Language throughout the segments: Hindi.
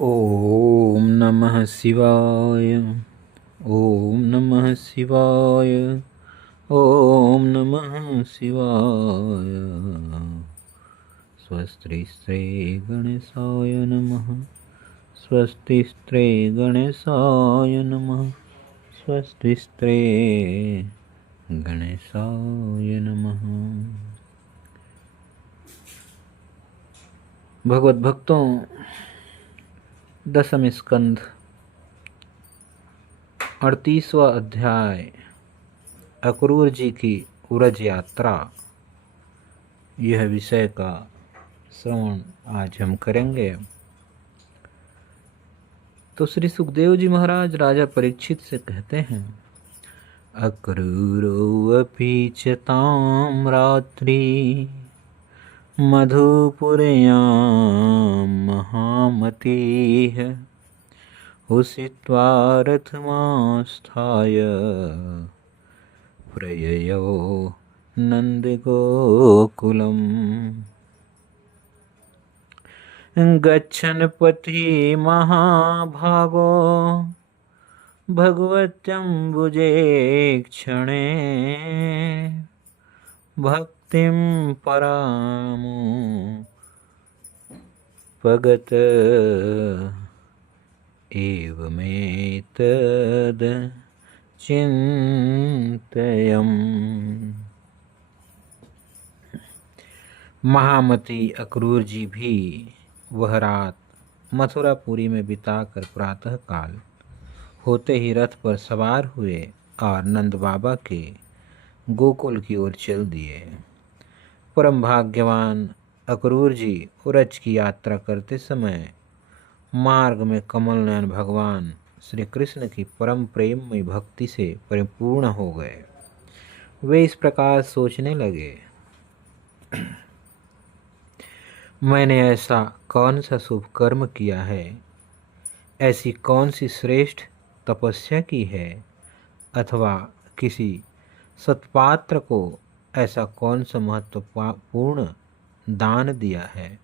ओम नमः शिवाय। ओम नमः शिवाय। ओम नमः शिवाय। स्वस्तिस्त्रे गणेशाय नमः। स्वस्तिस्त्रे गणेशाय नमः। स्वस्तिस्त्रे गणेशाय नमः। भगवत भक्तों, दसम स्कंध 38वां अध्याय अक्रूर जी की व्रज यात्रा, यह विषय का श्रवण आज हम करेंगे। तो श्री सुखदेव जी महाराज राजा परीक्षित से कहते हैं, अक्रूरोऽपि च तां रात्रि मधुपुर्यां महामतिः उषित्वा रथमास्थाय प्रययौ नन्दगोकुलम्। गच्छन् पथि महाभागो भगवत्यम्बुजे क्षणे भक्तिं परामुपगत एवमेतद् चिन्तयम्। महामती अक्रूर जी भी वह रात मथुरापुरी में बिताकर प्रातः काल होते ही रथ पर सवार हुए और नंद बाबा के गोकुल की ओर चल दिए। परम भाग्यवान अक्रूर जी व्रज की यात्रा करते समय मार्ग में कमल नयन भगवान श्री कृष्ण की परम प्रेममयी भक्ति से परिपूर्ण हो गए। वे इस प्रकार सोचने लगे, मैंने ऐसा कौन सा शुभ कर्म किया है, ऐसी कौन सी श्रेष्ठ तपस्या की है, अथवा किसी सत्पात्र को ऐसा कौन सा महत्वपूर्ण दान दिया है,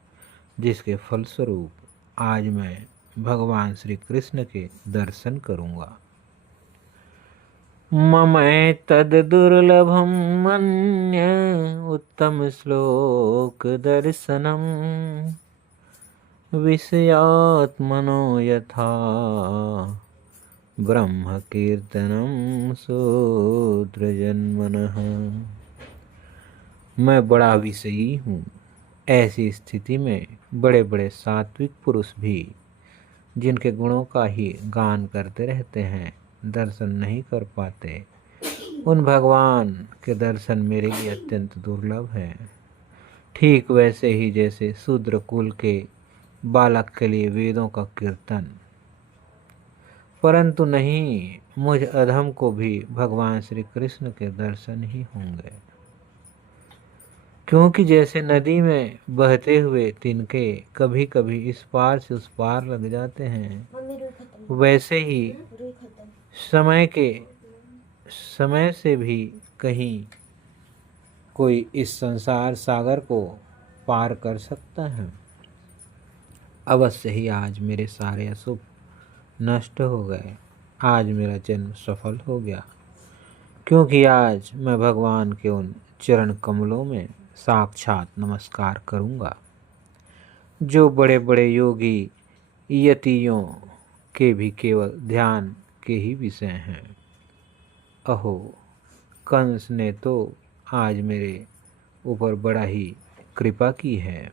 जिसके फलस्वरूप आज मैं भगवान श्री कृष्ण के दर्शन करूँगा। ममैतद् दुर्लभं मन्ये उत्तम श्लोक दर्शनम् विषयात्मनो यथा ब्रह्म कीर्तनम शूद्रजन्मनः। मैं बड़ा विषयी हूँ। ऐसी स्थिति में बड़े बड़े सात्विक पुरुष भी जिनके गुणों का ही गान करते रहते हैं, दर्शन नहीं कर पाते। उन भगवान के दर्शन मेरे लिए अत्यंत दुर्लभ है। ठीक वैसे ही जैसे शूद्र कुल के बालक के लिए वेदों का कीर्तन। परंतु नहीं, मुझ अधम को भी भगवान श्री कृष्ण के दर्शन ही होंगे, क्योंकि जैसे नदी में बहते हुए तिनके कभी कभी इस पार से उस पार लग जाते हैं, वैसे ही समय से भी कहीं कोई इस संसार सागर को पार कर सकता है। अवश्य ही आज मेरे सारे अशुभ नष्ट हो गए। आज मेरा जन्म सफल हो गया, क्योंकि आज मैं भगवान के उन चरण कमलों में साक्षात नमस्कार करूंगा, जो बड़े बड़े योगी यतियों के भी केवल ध्यान के ही विषय हैं। अहो, कंस ने तो आज मेरे ऊपर बड़ा ही कृपा की है।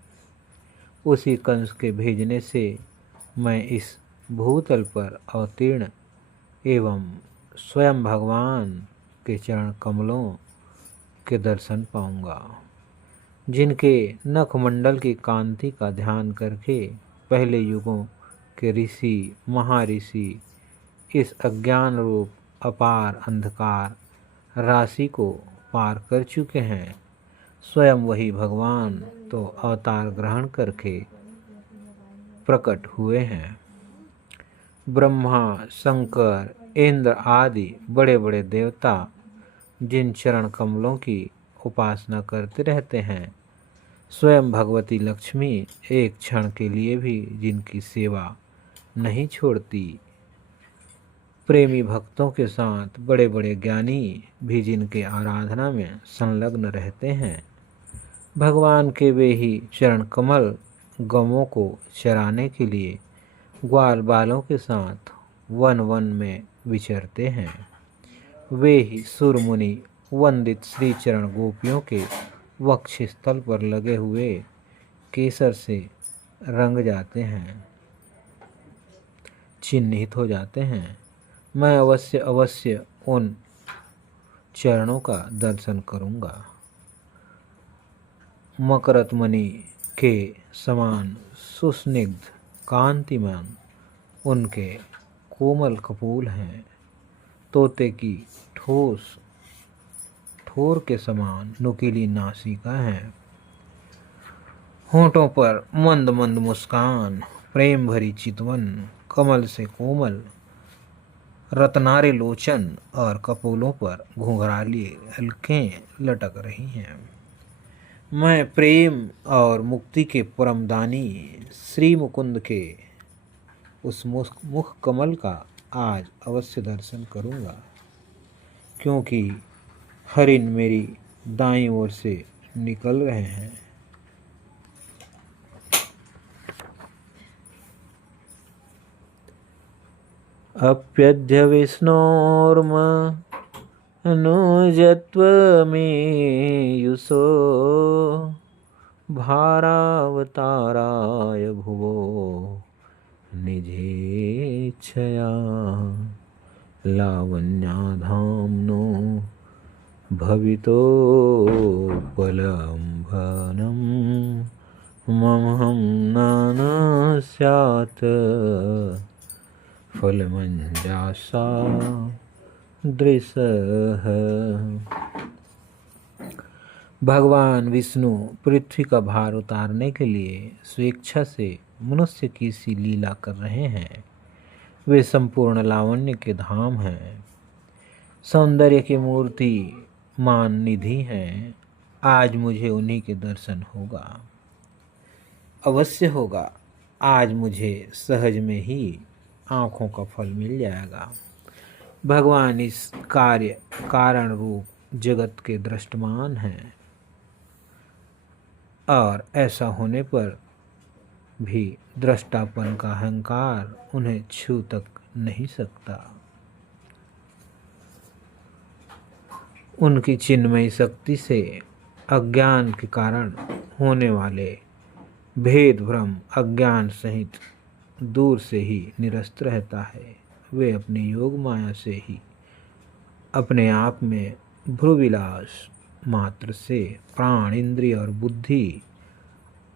उसी कंस के भेजने से मैं इस भूतल पर अवतीर्ण एवं स्वयं भगवान के चरण कमलों के दर्शन पाऊंगा, जिनके नखमंडल की कांति का ध्यान करके पहले युगों के ऋषि महाऋषि इस अज्ञान रूप अपार अंधकार राशि को पार कर चुके हैं। स्वयं वही भगवान तो अवतार ग्रहण करके प्रकट हुए हैं। ब्रह्मा, शंकर, इंद्र आदि बड़े बड़े देवता जिन चरण कमलों की उपासना करते रहते हैं, स्वयं भगवती लक्ष्मी एक क्षण के लिए भी जिनकी सेवा नहीं छोड़ती। प्रेमी भक्तों के साथ बड़े बड़े ज्ञानी भी जिनके आराधना में संलग्न रहते हैं, भगवान के वे ही चरण कमल गमों को चराने के लिए ग्वाल बालों के साथ वन वन में विचरते हैं। वे ही सुरमुनि वंदित श्री चरण गोपियों के वक्ष स्थल पर लगे हुए केसर से रंग जाते हैं, चिन्हित हो जाते हैं। मैं अवश्य अवश्य उन चरणों का दर्शन करूंगा। मकरतमणि के समान सुस्निग्ध कांतिमान उनके कोमल कपोल हैं। तोते की ठोस ठोर के समान नुकीली नासिका है। होंठों पर मंद मंद मुस्कान, प्रेम भरी चितवन, कमल से कोमल रत्नारे लोचन और कपोलों पर घुंघराली हल्कें लटक रही हैं। मैं प्रेम और मुक्ति के परमदानी श्री मुकुंद के उस मुख कमल का आज अवश्य दर्शन करूंगा, क्योंकि हरिण मेरी दाईं ओर से निकल रहे हैं। अप्यद्य विष्णोर्म अनुजत्वमेयुषो भारावताराय भुवो निजेच्छया लावण्याधाम्नो भवितोपलम्भनं ममहं न स्यात् फलमञ्जासा दृशः। भगवान विष्णु पृथ्वी का भार उतारने के लिए स्वेच्छा से मनुष्य की सी लीला कर रहे हैं। वे संपूर्ण लावण्य के धाम हैं, सौंदर्य की मूर्ति मान निधि हैं। आज मुझे उन्हीं के दर्शन होगा, अवश्य होगा। आज मुझे सहज में ही आँखों का फल मिल जाएगा। भगवान इस कार्य कारण रूप जगत के दृष्टमान हैं, और ऐसा होने पर भी दृष्टापन का अहंकार उन्हें छू तक नहीं सकता। उनकी चिन्मयी शक्ति से अज्ञान के कारण होने वाले भेद भ्रम अज्ञान सहित दूर से ही निरस्त रहता है। वे अपनी योग माया से ही अपने आप में भ्रुविलास मात्र से प्राण इंद्रिय और बुद्धि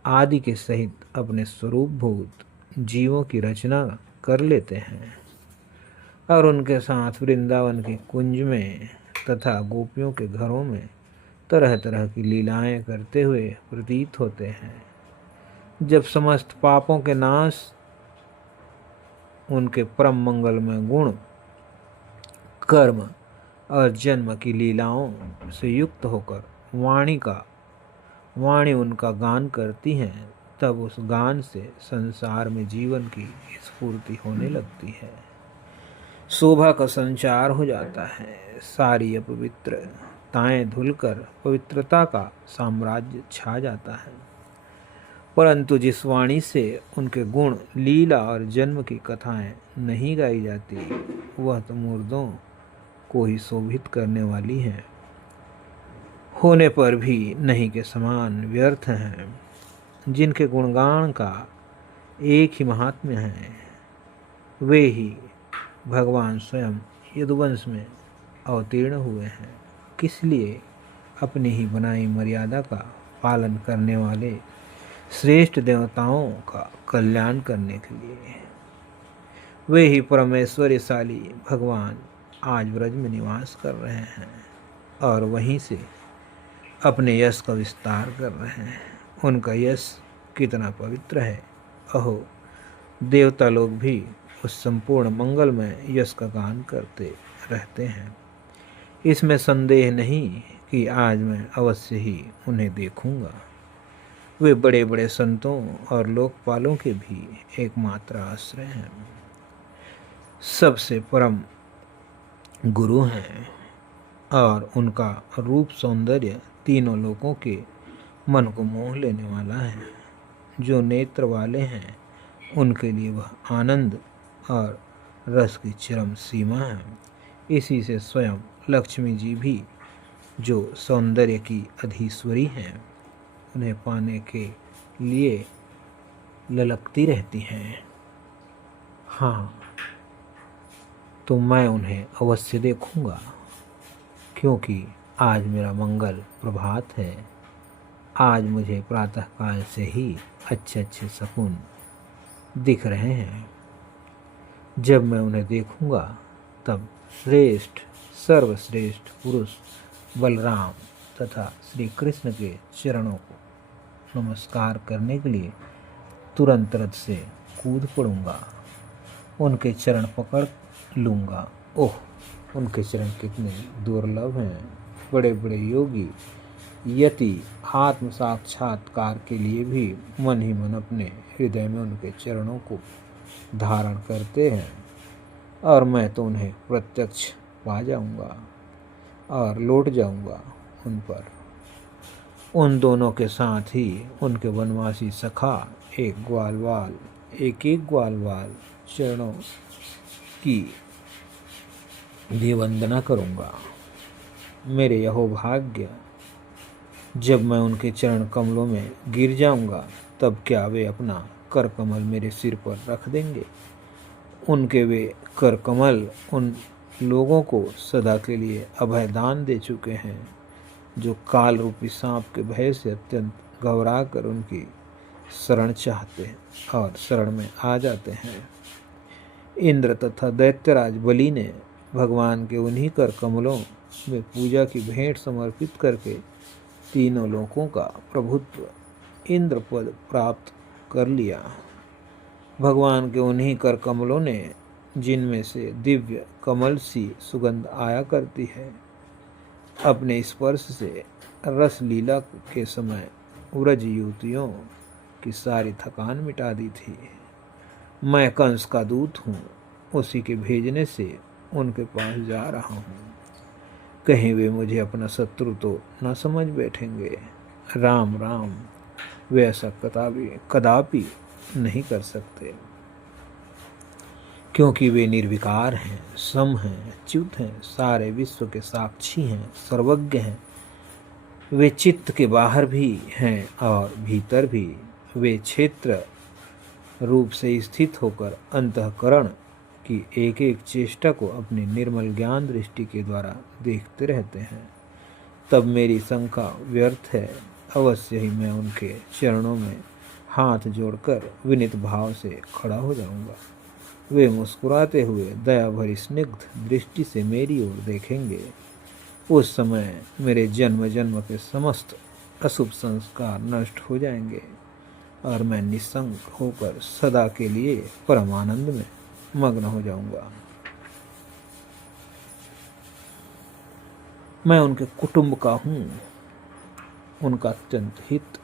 आदि के सहित अपने स्वरूपभूत जीवों की रचना कर लेते हैं, और उनके साथ वृंदावन के कुंज में तथा गोपियों के घरों में तरह तरह की लीलाएं करते हुए प्रतीत होते हैं। जब समस्त पापों के नाश उनके परम मंगलमय गुण कर्म और जन्म की लीलाओं से युक्त होकर वाणी उनका गान करती हैं, तब उस गान से संसार में जीवन की स्फूर्ति होने लगती है। शोभा का संचार हो जाता है। सारी अपवित्रताएं धुलकर पवित्रता का साम्राज्य छा जाता है। परंतु जिस वाणी से उनके गुण लीला और जन्म की कथाएं नहीं गाई जाती, वह तो मुर्दों को ही शोभित करने वाली हैं, होने पर भी नहीं के समान व्यर्थ हैं। जिनके गुणगान का एक ही महात्म्य है, वे ही भगवान स्वयं यदुवंश में अवतीर्ण हुए हैं। किस लिए? अपनी ही बनाई मर्यादा का पालन करने वाले श्रेष्ठ देवताओं का कल्याण करने के लिए। वे ही परमेश्वरशाली भगवान आज ब्रज में निवास कर रहे हैं, और वहीं से अपने यश का विस्तार कर रहे हैं। उनका यश कितना पवित्र है। अहो, देवता लोग भी उस संपूर्ण मंगलमय यश का गान करते रहते हैं। इसमें संदेह नहीं कि आज मैं अवश्य ही उन्हें देखूंगा। वे बड़े बड़े संतों और लोकपालों के भी एकमात्र आश्रय हैं, सबसे परम गुरु हैं, और उनका रूप सौंदर्य तीनों लोगों के मन को मोह लेने वाला है। जो नेत्र वाले हैं उनके लिए वह आनंद और रस की चरम सीमा है। इसी से स्वयं लक्ष्मी जी भी, जो सौंदर्य की अधीश्वरी हैं, उन्हें पाने के लिए ललकती रहती हैं। हाँ, तो मैं उन्हें अवश्य देखूंगा, क्योंकि आज मेरा मंगल प्रभात है। आज मुझे प्रातःकाल से ही अच्छे अच्छे शकुन दिख रहे हैं। जब मैं उन्हें देखूंगा तब श्रेष्ठ सर्वश्रेष्ठ पुरुष बलराम तथा श्री कृष्ण के चरणों को नमस्कार करने के लिए तुरंत रथ से कूद पड़ूंगा, उनके चरण पकड़ लूँगा। ओह, उनके चरण कितने दुर्लभ हैं। बड़े बड़े योगी यति आत्म साक्षात्कार के लिए भी मन ही मन अपने हृदय में उनके चरणों को धारण करते हैं, और मैं तो उन्हें प्रत्यक्ष पा जाऊंगा और लौट जाऊंगा उन पर। उन दोनों के साथ ही उनके वनवासी सखा एक एक ग्वालवाल चरणों की भी वंदना करूंगा। मेरे यहो भाग्य, जब मैं उनके चरण कमलों में गिर जाऊंगा तब क्या वे अपना कर कमल मेरे सिर पर रख देंगे। उनके वे कर कमल उन लोगों को सदा के लिए अभय दान दे चुके हैं, जो काल रूपी सांप के भय से अत्यंत घबरा कर उनकी शरण चाहते हैं और शरण में आ जाते हैं। इंद्र तथा दैत्यराज बलि ने भगवान के उन्हीं कर कमलों में पूजा की भेंट समर्पित करके तीनों लोकों का प्रभुत्व इंद्र पद प्राप्त कर लिया। भगवान के उन्हीं कर कमलों ने, जिनमें से दिव्य कमल सी सुगंध आया करती है, अपने स्पर्श से रस लीला के समय व्रज युवतियों की सारी थकान मिटा दी थी। मैं कंस का दूत हूँ, उसी के भेजने से उनके पास जा रहा हूँ। कहीं वे मुझे अपना शत्रु तो न समझ बैठेंगे। राम राम, वे ऐसा कदापि नहीं कर सकते, क्योंकि वे निर्विकार हैं, सम हैं, च्युत हैं, सारे विश्व के साक्षी हैं, सर्वज्ञ हैं। वे चित्त के बाहर भी हैं और भीतर भी। वे क्षेत्र रूप से स्थित होकर अंतःकरण की एक एक चेष्टा को अपनी निर्मल ज्ञान दृष्टि के द्वारा देखते रहते हैं। तब मेरी शंका व्यर्थ है। अवश्य ही मैं उनके चरणों में हाथ जोड़कर विनीत भाव से खड़ा हो जाऊंगा। वे मुस्कुराते हुए दया भरी स्निग्ध दृष्टि से मेरी ओर देखेंगे। उस समय मेरे जन्म जन्म के समस्त अशुभ संस्कार नष्ट हो जाएंगे और मैं निसंग होकर सदा के लिए परमानंद में मग्न हो जाऊंगा। मैं उनके कुटुंब का हूँ, उनका अत्यंत हित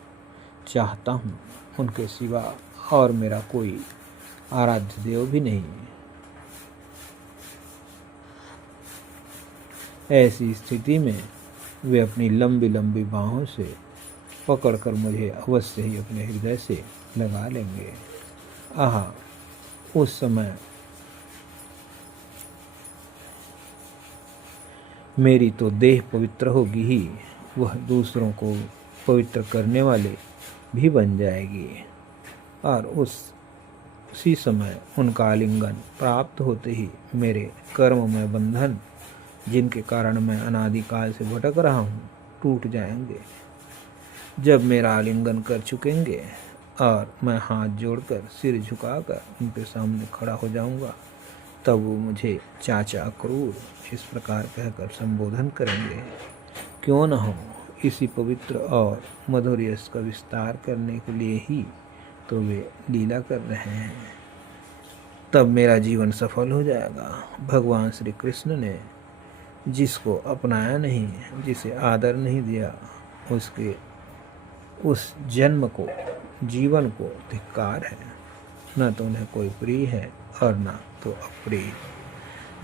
चाहता हूँ। उनके सिवा और मेरा कोई आराध्य देव भी नहीं। ऐसी स्थिति में वे अपनी लंबी लंबी बाहों से पकड़कर मुझे अवश्य ही अपने हृदय से लगा लेंगे। आहा, उस समय मेरी तो देह पवित्र होगी ही, वह दूसरों को पवित्र करने वाले भी बन जाएगी। और उसी समय उनका आलिंगन प्राप्त होते ही मेरे कर्ममय बंधन, जिनके कारण मैं अनादिकाल से भटक रहा हूँ, टूट जाएंगे। जब मेरा आलिंगन कर चुकेंगे और मैं हाथ जोड़कर सिर झुकाकर उनके सामने खड़ा हो जाऊंगा, तब वो मुझे चाचा क्रूर इस प्रकार कहकर संबोधन करेंगे। क्यों न हो, इसी पवित्र और मधुर यश का विस्तार करने के लिए ही तो वे लीला कर रहे हैं। तब मेरा जीवन सफल हो जाएगा। भगवान श्री कृष्ण ने जिसको अपनाया नहीं, जिसे आदर नहीं दिया, उस जन्म को, जीवन को धिक्कार है। न तो उन्हें कोई प्रिय है और न तो अप्रिय,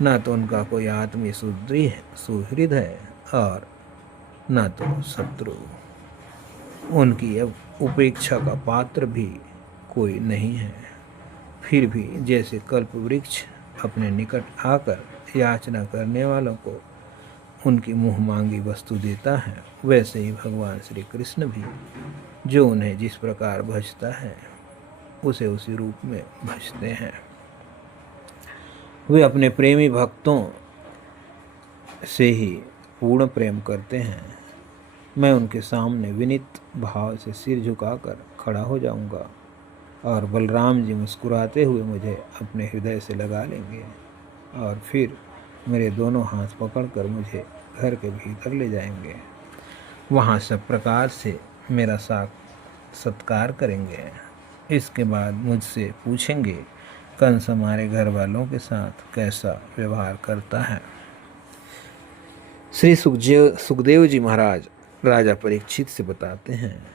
न तो उनका कोई आत्मीय सुहृद है और न तो शत्रु। उनकी अब उपेक्षा का पात्र भी कोई नहीं है। फिर भी जैसे कल्प वृक्ष अपने निकट आकर याचना करने वालों को उनकी मुँह मांगी वस्तु देता है, वैसे ही भगवान श्री कृष्ण भी जो उन्हें जिस प्रकार भजता है उसे उसी रूप में भजते हैं। वे अपने प्रेमी भक्तों से ही पूर्ण प्रेम करते हैं। मैं उनके सामने विनीत भाव से सिर झुकाकर खड़ा हो जाऊंगा और बलराम जी मुस्कुराते हुए मुझे अपने हृदय से लगा लेंगे और फिर मेरे दोनों हाथ पकड़कर मुझे घर के भीतर ले जाएंगे। वहाँ सब प्रकार से मेरा सत्कार करेंगे। इसके बाद मुझसे पूछेंगे कंस हमारे घर वालों के साथ कैसा व्यवहार करता है। श्री सुखदेव जी महाराज राजा परीक्षित से बताते हैं,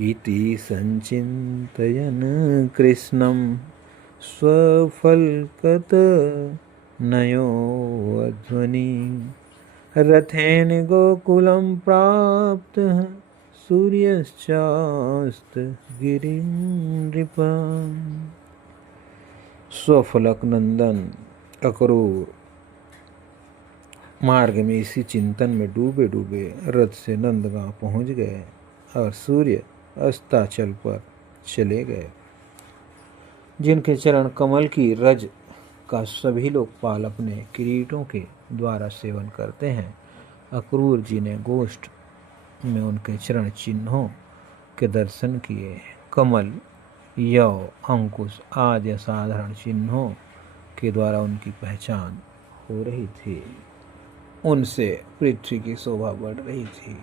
इति संचिन्तयन् कृष्णं स्वफलकत नयोऽध्वनि रथेन गोकुलं प्राप्तः सूर्यश्चास्त गिरिं नृपम्। स्वफलक नंदन अक्रूर मार्ग में इसी चिंतन में डूबे डूबे रथ से नंदगांव पहुंच गए और सूर्य अस्ताचल पर चले गए। जिनके चरण कमल की रज का सभी लोकपाल अपने किरीटों के द्वारा सेवन करते हैं, अक्रूर जी ने गोष्ठ में उनके चरण चिन्हों के दर्शन किए। कमल, यव, अंकुश आदि असाधारण चिन्हों के द्वारा उनकी पहचान हो रही थी। उनसे पृथ्वी की शोभा बढ़ रही थी।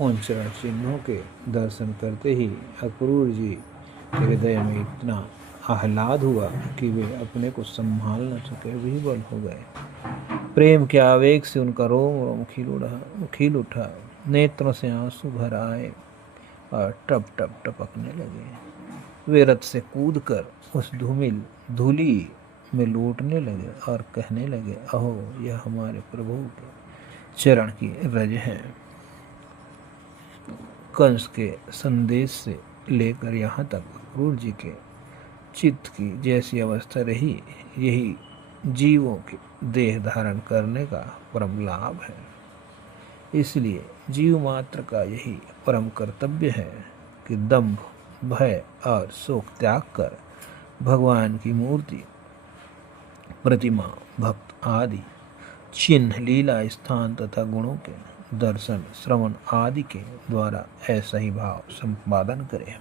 उन चरण चिन्हों के दर्शन करते ही अक्रूर जी के हृदय में इतना आह्लाद हुआ कि वे अपने को संभाल न सके, विह्वल हो गए। प्रेम के आवेग से उनका रोम रोम खिल उठा, नेत्रों से आंसू भर आए और टप टप टपकने लगे। वे रथ से कूदकर उस धूली में लौटने लगे और कहने लगे, अहो यह हमारे प्रभु के चरण की रज है। कंस के संदेश से लेकर यहाँ तक अक्रूर जी के चित्त की जैसी अवस्था रही, यही जीवों के देह धारण करने का परम लाभ है। इसलिए जीव मात्र का यही परम कर्तव्य है कि दंभ, भय और शोक त्याग कर भगवान की मूर्ति, प्रतिमा, भक्त आदि चिन्ह, लीला, स्थान तथा गुणों के दर्शन, श्रवण आदि के द्वारा ऐसा ही भाव संपादन करें।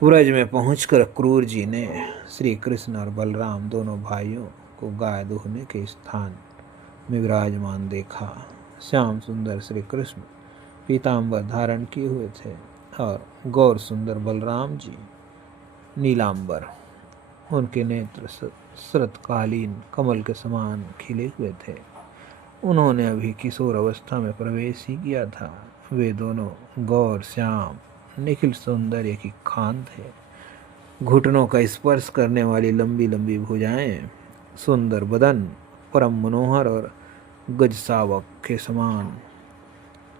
व्रज में पहुंचकर अक्रूर जी ने श्री कृष्ण और बलराम दोनों भाइयों को गाय दुहने के स्थान में विराजमान देखा। श्याम सुंदर श्री कृष्ण पीताम्बर धारण किए हुए थे और गौर सुंदर बलराम जी नीलांबर। उनके नेत्र शरतकालीन कमल के समान खिले हुए थे। उन्होंने अभी किशोर अवस्था में प्रवेश ही किया था। वे दोनों गौर श्याम निखिल सौंदर्य की खान थे। घुटनों का स्पर्श करने वाली लंबी लंबी भुजाएं, सुंदर बदन, परम मनोहर और गजसावक के समान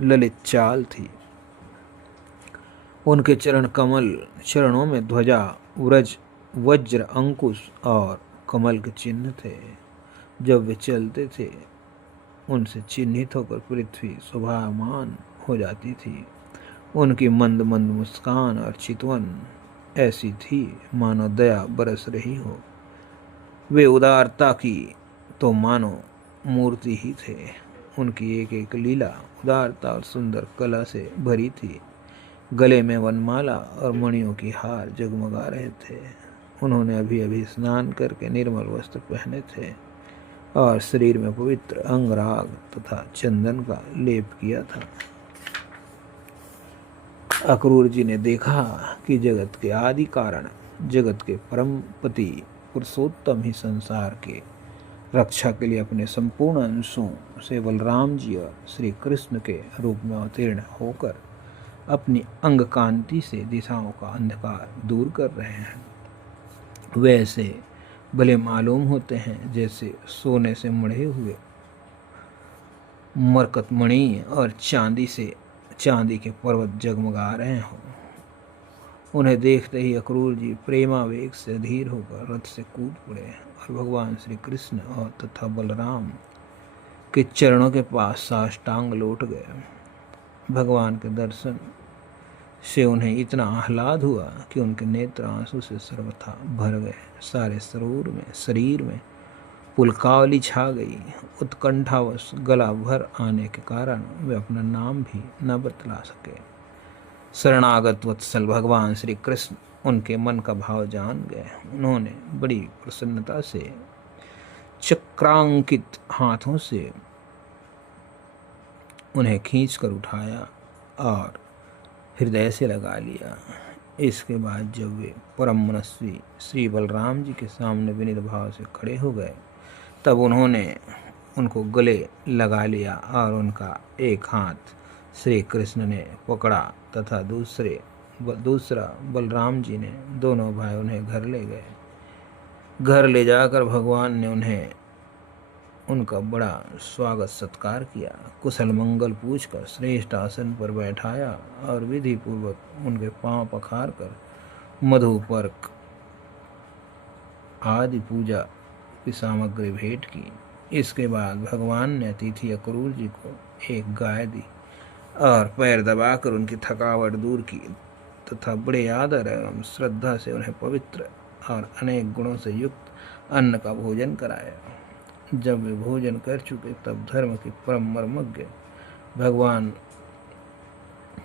ललित चाल थी। उनके चरण कमल, चरणों में ध्वजा, व्रज, वज्र, अंकुश और कमल के चिन्ह थे। जब वे चलते थे उनसे चिन्हित होकर पृथ्वी शोभामान हो जाती थी। उनकी मंद मंद मुस्कान और चितवन ऐसी थी मानो दया बरस रही हो। वे उदारता की तो मानो मूर्ति ही थे। उनकी एक एक लीला उदारता और सुंदर कला से भरी थी। गले में वनमाला और मणियों की हार जगमगा रहे थे। उन्होंने अभी अभी स्नान करके निर्मल वस्त्र पहने थे और शरीर में पवित्र अंगराग तथा चंदन का लेप किया था। अक्रूर जी ने देखा कि जगत के आदि कारण, जगत के परम पति पुरुषोत्तम ही संसार के रक्षा के लिए अपने संपूर्ण अंशों से बलराम जी और श्री कृष्ण के रूप में अवतीर्ण होकर अपनी अंग कांति से दिशाओं का अंधकार दूर कर रहे हैं। वैसे भले मालूम होते हैं जैसे सोने से मढ़े हुए मरकतमणि और चांदी के पर्वत जगमगा रहे हों। उन्हें देखते ही अक्रूर जी प्रेमावेग से अधीर होकर रथ से कूद पड़े और भगवान श्री कृष्ण और तथा बलराम के चरणों के पास साष्टांग लौट गए। भगवान के दर्शन से उन्हें इतना आह्लाद हुआ कि उनके नेत्र आंसू से सर्वथा भर गए। सारे शरीर में पुलकावली छा गई। उत्कंठावश गला भर आने के कारण वे अपना नाम भी न बतला सके। शरणागत वत्सल भगवान श्री कृष्ण उनके मन का भाव जान गए। उन्होंने बड़ी प्रसन्नता से चक्रांकित हाथों से उन्हें खींचकर उठाया और हृदय से लगा लिया। इसके बाद जब वे परम मनस्वी श्री बलराम जी के सामने विनीत भाव से खड़े हो गए, तब उन्होंने उनको गले लगा लिया और उनका एक हाथ श्री कृष्ण ने पकड़ा तथा दूसरा बलराम जी ने। दोनों भाई उन्हें घर ले गए। घर ले जाकर भगवान ने उन्हें उनका बड़ा स्वागत सत्कार किया, कुशल मंगल पूछकर श्रेष्ठ आसन पर बैठाया और विधि पूर्वक उनके पांव पखार कर मधुपर्क आदि पूजा की सामग्री भेंट की। इसके बाद भगवान ने अतिथि अक्रूर जी को एक गाय दी और पैर दबाकर उनकी थकावट दूर की तथा बड़े आदर एवं श्रद्धा से उन्हें पवित्र और अनेक गुणों से युक्त अन्न का भोजन कराया। जब वे भोजन कर चुके तब धर्म के परम मर्मज्ञ भगवान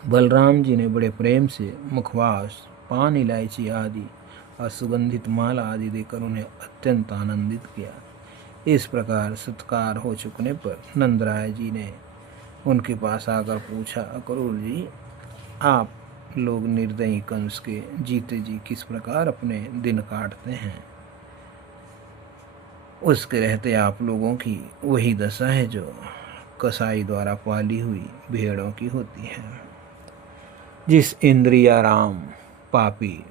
बलराम जी ने बड़े प्रेम से मुखवास, पान, इलायची आदि और सुगंधित माला आदि देकर उन्हें अत्यंत आनंदित किया। इस प्रकार सत्कार हो चुकने पर नंदराय जी ने उनके पास आकर पूछा, अक्रूर जी, आप लोग निर्दयी कंस के जीते जी किस प्रकार अपने दिन काटते हैं? उसके रहते आप लोगों की वही दशा है जो कसाई द्वारा पाली हुई भेड़ों की होती है। जिस इंद्रियाराम पापी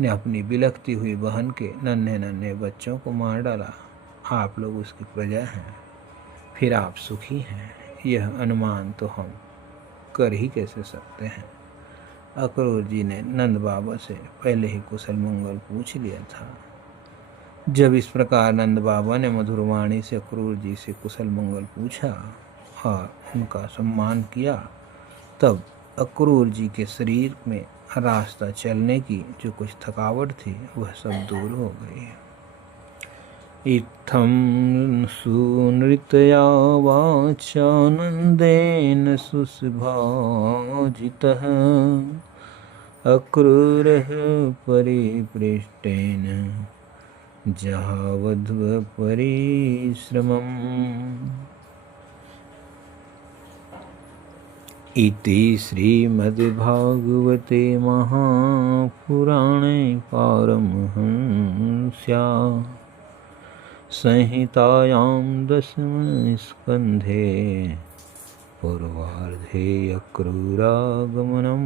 ने अपनी बिलखती हुई बहन के नन्हे नन्हे बच्चों को मार डाला, आप लोग उसकी प्रजा हैं, फिर आप सुखी हैं, यह अनुमान तो हम कर ही कैसे सकते हैं। अक्रूर जी ने नंद बाबा से पहले ही कुशल मंगल पूछ लिया था। जब इस प्रकार नंद बाबा ने मधुर वाणी से अक्रूर जी से कुशल मंगल पूछा और उनका सम्मान किया, तब अक्रूर जी के शरीर में रास्ता चलने की जो कुछ थकावट थी वह सब दूर हो गई। इत्थं सुनृतया वाचानन्देन सुसभाजितः अक्रूरः परिपृष्टेन जहावध्व परिश्रमम्। इति श्रीमद्भागवते महापुराणे पारमहंस्यां संहितायां दशमस्कन्धे पूर्वार्धे अक्रूरागमनं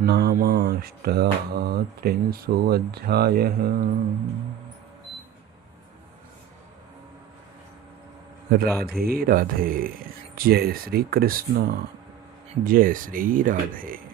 नामाष्टात्रिंशोऽध्यायः। राधे राधे। जय श्री कृष्ण, जय श्री राधे।